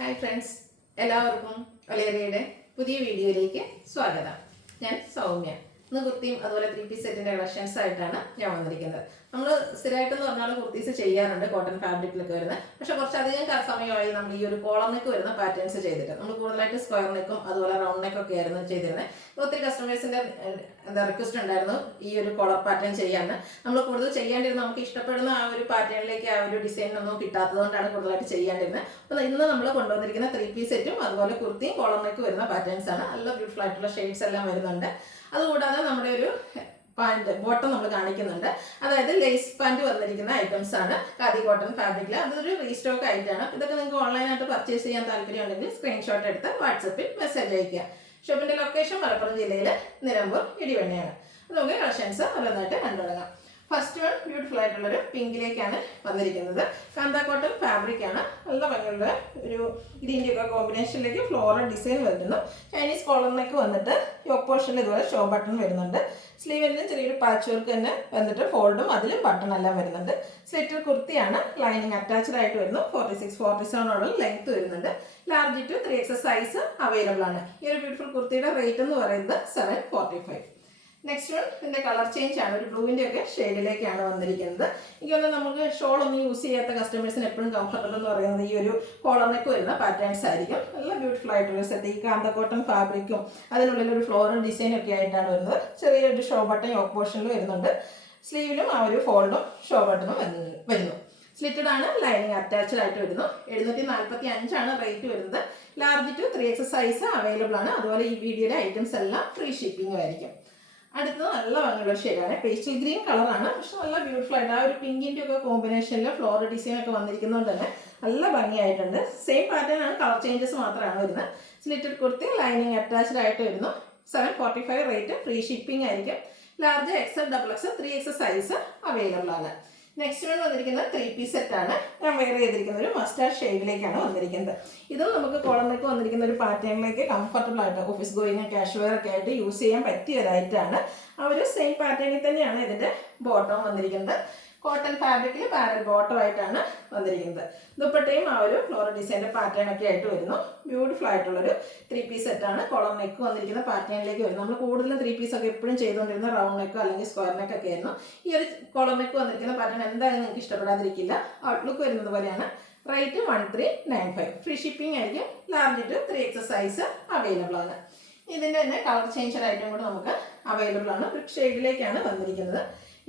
Hi friends, എല്ലാവർക്കും ഒലേറിയുടെ പുതിയ വീഡിയോയിലേക്ക് സ്വാഗതം. ഞാൻ സൗമ്യ. ഇന്ന് കുർത്തിയും അതുപോലെ 3 പീസ് സെറ്റിൻ്റെ കളക്ഷൻസ് ആയിട്ടാണ് ഞാൻ വന്നിരിക്കുന്നത്. നമ്മൾ സ്ഥിരമായിട്ടെന്ന് പറഞ്ഞാൽ കുർത്തീസ് ചെയ്യാറുണ്ട് കോട്ടൺ ഫാബ്രിക്കിലൊക്കെ വരുന്നത്. പക്ഷെ കുറച്ചധികം സമയമായി നമ്മൾ ഈ ഒരു കോളർ നെക്ക് വരുന്ന പാറ്റേൺസ് ചെയ്തിട്ട് നമ്മൾ കൂടുതലായിട്ട് സ്ക്വയർ നെക്കും അതുപോലെ റൗണ്ട് നെക്കൊക്കെ ആയിരുന്നു ചെയ്തിരുന്നത്. ഒത്തിരി കസ്റ്റമേഴ്സിൻ്റെ റിക്വസ്റ്റ് ഉണ്ടായിരുന്നു ഈ ഒരു കോളർ പാറ്റേൺ ചെയ്യാൻ. നമ്മൾ കൂടുതൽ ചെയ്യാണ്ടിരുന്നത് നമുക്ക് ഇഷ്ടപ്പെടുന്ന ആ ഒരു പാറ്റേണിലേക്ക് ആ ഒരു ഡിസൈനൊന്നും കിട്ടാത്തതുകൊണ്ടാണ് കൂടുതലായിട്ട് ചെയ്യാണ്ടിരുന്നത്. അപ്പോൾ ഇന്ന് നമ്മൾ കൊണ്ടുവന്നിരിക്കുന്ന 3 പീസ് സെറ്റും അതുപോലെ കുർത്തിയും കോളർ നെക്ക് വരുന്ന പാറ്റേൺസ് ആണ്. നല്ല ബ്യൂട്ടിഫുൾ ആയിട്ടുള്ള ഷെയ്ഡ്സ് എല്ലാം വരുന്നുണ്ട്. അതുകൂടാതെ നമ്മുടെ ഒരു പാൻറ് ബോട്ടം നമ്മൾ കാണിക്കുന്നുണ്ട്. അതായത് ലേസ് പാൻറ് വന്നിരിക്കുന്ന ഐറ്റംസ് ആണ് ഖാദി കോട്ടൺ ഫാബ്രിക്കിൽ. അതൊരു റീസ്റ്റോക്ക് ആയിട്ടാണ്. ഇതൊക്കെ നിങ്ങൾക്ക് ഓൺലൈനായിട്ട് പർച്ചേസ് ചെയ്യാൻ താല്പര്യം ഉണ്ടെങ്കിൽ സ്ക്രീൻഷോട്ട് എടുത്ത് വാട്സപ്പിൽ മെസ്സേജ് അയക്കുക. ഷോപ്പിന്റെ ലൊക്കേഷൻ മലപ്പുറം ജില്ലയിലെ നിലമ്പൂർ ഇടിവണ്ണയാണ്. നമുക്ക് കളക്ഷൻസ് ഓരോന്നായിട്ട് കണ്ടുതുടങ്ങാം. ഫസ്റ്റ് വൺ ബ്യൂട്ടിഫുൾ ആയിട്ടുള്ളൊരു പിങ്കിലേക്കാണ് വന്നിരിക്കുന്നത്. കാന്താ കോട്ടൺ ഫാബ്രിക് ആണ്. നല്ല ഭംഗിയുള്ള ഒരു ഗ്രീൻ്റെ ഒക്കെ കോമ്പിനേഷനിലേക്ക് ഫ്ലോറൽ ഡിസൈൻ വരുന്നു. ചൈനീസ് കോളറിനൊക്കെ വന്നിട്ട് യോക്ക് പോർഷനിൽ ഇതുപോലെ ഷോ ബട്ടൺ വരുന്നുണ്ട്. സ്ലീവിന് ചെറിയൊരു പാച്ച് വർക്ക് തന്നെ വന്നിട്ട് ഫോൾഡും അതിലും ബട്ടൺ എല്ലാം വരുന്നുണ്ട്. സ്ലിറ്റർ കുർത്തിയാണ്. ലൈനിങ് അറ്റാച്ച്ഡ് ആയിട്ട് വരുന്നു. 46-47 ലെങ്ത് വരുന്നുണ്ട്. Large to 3XS size available ആണ്. ഈ ഒരു ബ്യൂട്ടിഫുൾ കുർത്തിയുടെ റേറ്റ് എന്ന് പറയുന്നത് 745. നെക്സ്റ്റ് വൺ ഇതിൻ്റെ കളർ ചേഞ്ച് ആണ്. ഒരു ബ്ലൂവിൻ്റെ ഒക്കെ ഷെയ്ഡിലേക്കാണ് വന്നിരിക്കുന്നത്. എനിക്കൊന്ന് നമുക്ക് ഷോൾ ഒന്നും യൂസ് ചെയ്യാത്ത കസ്റ്റമേഴ്സിന് എപ്പോഴും കംഫർട്ടബിൾ എന്ന് പറയുന്നത് ഈ ഒരു കോളർ നെക്ക് വരുന്ന പാറ്റേൺസ് ആയിരിക്കും. നല്ല ബ്യൂട്ടിഫുൾ ആയിട്ടുള്ള സെറ്റ്. ഈ കാന്ത കോട്ടൺ ഫാബ്രിക്കും അതിനുള്ളിൽ ഒരു ഫ്ലോറൽ ഡിസൈനും ഒക്കെ ആയിട്ടാണ് വരുന്നത്. ചെറിയൊരു ഷോ ബട്ടൺ യോക്ക് പോർഷനിൽ വരുന്നുണ്ട്. സ്ലീവിലും ആ ഒരു ഫോൾഡും ഷോ ബട്ടണും വരുന്നു. സ്ലിറ്റഡ് ആണ്. ലൈനിങ് അറ്റാച്ച്ഡ് ആയിട്ട് വരുന്നു. 745 റേറ്റ് വരുന്നത്. Large to 3XS size available ആണ്. അതുപോലെ ഈ വീഡിയോയിലെ ഐറ്റംസ് എല്ലാം ഫ്രീ ഷിപ്പിംഗും ആയിരിക്കും. അടുത്തത് നല്ല ഭംഗിയുള്ള ഷെയ്ഡാണ്. പേസ്റ്റൽ ഗ്രീൻ കളറാണ്. പക്ഷെ നല്ല ബ്യൂട്ടിഫുൾ ആയിട്ട് ആ ഒരു പിങ്കിൻ്റെ ഒക്കെ കോമ്പിനേഷനിൽ ഫ്ലോറൽ ഡിസൈൻ ഒക്കെ വന്നിരിക്കുന്നതുകൊണ്ട് തന്നെ നല്ല ഭംഗിയായിട്ടുണ്ട്. സെയിം പാറ്റേൺ ആണ്, കളർ ചേഞ്ചസ് മാത്രമാണ് വരുന്നത്. സ്ലിറ്റഡ് കുർത്തി ലൈനിങ് അറ്റാച്ച്ഡ് ആയിട്ട് വരുന്നു. 745 റേറ്റ്. ഫ്രീ ഷിപ്പിംഗ് ആയിരിക്കും. Large XL, XXL, 3XS size available ആണ്. നെക്സ്റ്റ് വൺ വന്നിരിക്കുന്നത് 3 പീസ് സെറ്റാണ്. ഞാൻ വെയർ ചെയ്തിരിക്കുന്ന ഒരു മസ്റ്റാർഡ് ഷെയ്ഡിലേക്കാണ് വന്നിരിക്കുന്നത്. ഇതും നമുക്ക് കോളറിനൊക്കെ വന്നിരിക്കുന്ന ഒരു പാറ്റേണിലേക്ക് കംഫർട്ടബിൾ ആയിട്ട് ഓഫീസ് ഗോയിങ് കാഷ്വെയർ ഒക്കെ ആയിട്ട് യൂസ് ചെയ്യാൻ പറ്റിയ ഒരൈറ്റാണ്. ആ ഒരു സെയിം പാറ്റേണിൽ തന്നെയാണ് ഇതിൻ്റെ ബോട്ടം വന്നിരിക്കുന്നത്. കോട്ടൺ ഫാബ്രിക്കിൽ പാരൽ ബോട്ടം ആയിട്ടാണ് വന്നിരിക്കുന്നത്. ദുപ്പട്ടയും ആ ഒരു ഫ്ലോറൽ ഡിസൈൻ്റെ പാറ്റേൺ ഒക്കെ ആയിട്ട് വരുന്നു. ബ്യൂട്ടിഫുൾ ആയിട്ടുള്ളൊരു 3 പീസ് സെറ്റാണ്. കോളർ നെക്ക് വന്നിരിക്കുന്ന പാറ്റേണിലേക്ക് വരുന്നു. നമ്മൾ കൂടുതലും 3 പീസ് ഒക്കെ എപ്പോഴും ചെയ്തുകൊണ്ടിരുന്ന റൗണ്ട് നെക്കോ അല്ലെങ്കിൽ സ്ക്വയർ നെക്ക് ഒക്കെ ആയിരുന്നു. ഈ ഒരു കോളർ നെക്ക് വന്നിരിക്കുന്ന പാറ്റേൺ എന്തായാലും നിങ്ങൾക്ക് ഇഷ്ടപ്പെടാതിരിക്കില്ല. ഔട്ട്ലുക്ക് വരുന്നത് പോലെയാണ്. റേറ്റ് 1395. ഫ്രീ ഷിപ്പിംഗ് ആയിരിക്കും. Large to 3XS size available ആണ്. ഇതിൻ്റെ തന്നെ കളർ ചേഞ്ച് ഐറ്റം കൂടെ നമുക്ക് അവൈലബിൾ ആണ്. ഒരു ഷെയ്ഡിലേക്കാണ് വന്നിരിക്കുന്നത്.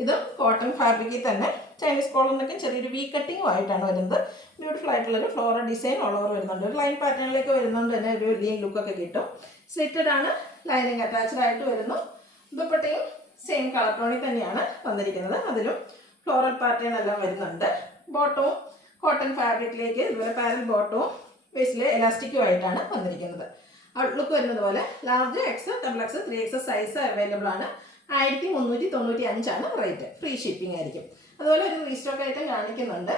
ഇത് കോട്ടൺ ഫാബ്രിക്കിൽ തന്നെ ചൈനീസ് കോളറിനൊക്കെ ചെറിയൊരു വി കട്ടിങ്ങും ആയിട്ടാണ് വരുന്നത്. ബ്യൂട്ടിഫുൾ ആയിട്ടുള്ളൊരു ഫ്ലോറൽ ഡിസൈൻ ഓവർ വരുന്നുണ്ട്. ഒരു ലൈൻ പാറ്റേണിലേക്ക് വരുന്നതുകൊണ്ട് തന്നെ ഒരു ലീൻ ലുക്കൊക്കെ കിട്ടും. സ്ലിറ്റഡ് ആണ്. ലൈനിങ് അറ്റാച്ച്ഡ് ആയിട്ട് വരുന്നു. ദുപ്പട്ടയും സെയിം കളർ ടോണിൽ തന്നെയാണ് വന്നിരിക്കുന്നത്. അതിലും ഫ്ലോറൽ പാറ്റേൺ എല്ലാം വരുന്നുണ്ട്. ബോട്ടവും കോട്ടൺ ഫാബ്രിക്കിലേക്ക് ഇതുപോലെ പാരൽ ബോട്ടവും വേസ്റ്റിൽ എലാസ്റ്റിക്കും ആയിട്ടാണ് വന്നിരിക്കുന്നത്. ഔട്ട്ലുക്ക് വരുന്നത് പോലെ large XL, XXL, 3XS size available ആണ്. 1395 റേറ്റ്. ഫ്രീ ഷിപ്പിംഗ് ആയിരിക്കും. അതുപോലെ ഒരു റീസ്റ്റോക്ക് ഐറ്റം കാണിക്കുന്നുണ്ട്.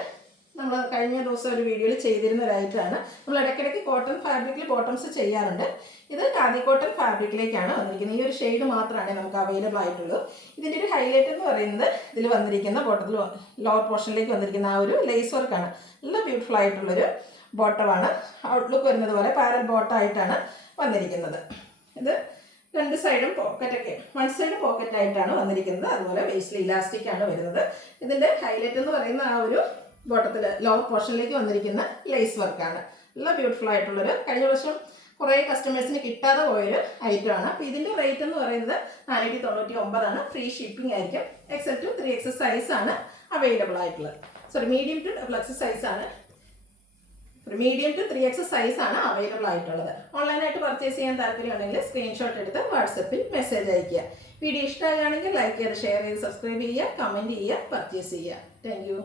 നമ്മൾ കഴിഞ്ഞ ദിവസം ഒരു വീഡിയോയിൽ ചെയ്തിരുന്ന ഒരു ഐറ്റമാണ്. നമ്മൾ ഇടയ്ക്കിടയ്ക്ക് കോട്ടൺ ഫാബ്രിക്കിൽ ബോട്ടംസ് ചെയ്യാറുണ്ട്. ഇത് ഖാദി കോട്ടൺ ഫാബ്രിക്കിലേക്കാണ് വന്നിരിക്കുന്നത്. ഈ ഒരു ഷെയ്ഡ് മാത്രമാണ് നമുക്ക് അവൈലബിൾ ആയിട്ടുള്ളൂ. ഇതിൻ്റെ ഒരു ഹൈലൈറ്റ് എന്ന് പറയുന്നത് ഇതിൽ വന്നിരിക്കുന്ന ബോട്ടത്തിൽ ലോവർ പോർഷനിലേക്ക് വന്നിരിക്കുന്ന ആ ഒരു ലേസ് വർക്കാണ്. നല്ല ബ്യൂട്ടിഫുൾ ആയിട്ടുള്ളൊരു ബോട്ടമാണ്. ഔട്ട്ലുക്ക് വരുന്നത് പോലെ പാരൽ ബോട്ടമായിട്ടാണ് വന്നിരിക്കുന്നത്. ഇത് രണ്ട് സൈഡും പോക്കറ്റൊക്കെ, വൺ സൈഡ് പോക്കറ്റ് ആയിട്ടാണ് വന്നിരിക്കുന്നത്. അതുപോലെ വേസ്റ്റിൽ ഇലാസ്റ്റിക് ആണ് വരുന്നത്. ഇതിൻ്റെ ഹൈലൈറ്റ് എന്ന് പറയുന്ന ആ ഒരു ബോട്ടത്തിൽ ലോവർ പോർഷനിലേക്ക് വന്നിരിക്കുന്ന ലേസ് വർക്കാണ്. നല്ല ബ്യൂട്ടിഫുൾ ആയിട്ടുള്ളൊരു, കഴിഞ്ഞ വർഷം കുറേ കസ്റ്റമേഴ്സിന് കിട്ടാതെ പോയൊരു ഐറ്റമാണ്. അപ്പോൾ ഇതിൻ്റെ റേറ്റ് എന്ന് പറയുന്നത് 499. ഫ്രീ ഷിപ്പിംഗ് ആയിരിക്കും. XL to 3XS സൈസാണ് അവൈലബിൾ ആയിട്ടുള്ളത്. മീഡിയം ടു XXL സൈസാണ്. മീഡിയം ടു 3XS സൈസാണ് അവൈലബിൾ ആയിട്ടുള്ളത്. ഓൺലൈനായിട്ട് പർച്ചേസ് ചെയ്യാൻ താല്പര്യമുണ്ടെങ്കിൽ സ്ക്രീൻഷോട്ട് എടുത്ത് വാട്സപ്പിൽ മെസ്സേജ് അയയ്ക്കുക. വീഡിയോ ഇഷ്ടമാകുകയാണെങ്കിൽ ലൈക്ക് ചെയ്ത് ഷെയർ ചെയ്ത് സബ്സ്ക്രൈബ് ചെയ്യുക, കമൻറ്റ് ചെയ്യുക, പർച്ചേസ് ചെയ്യുക. Thank you.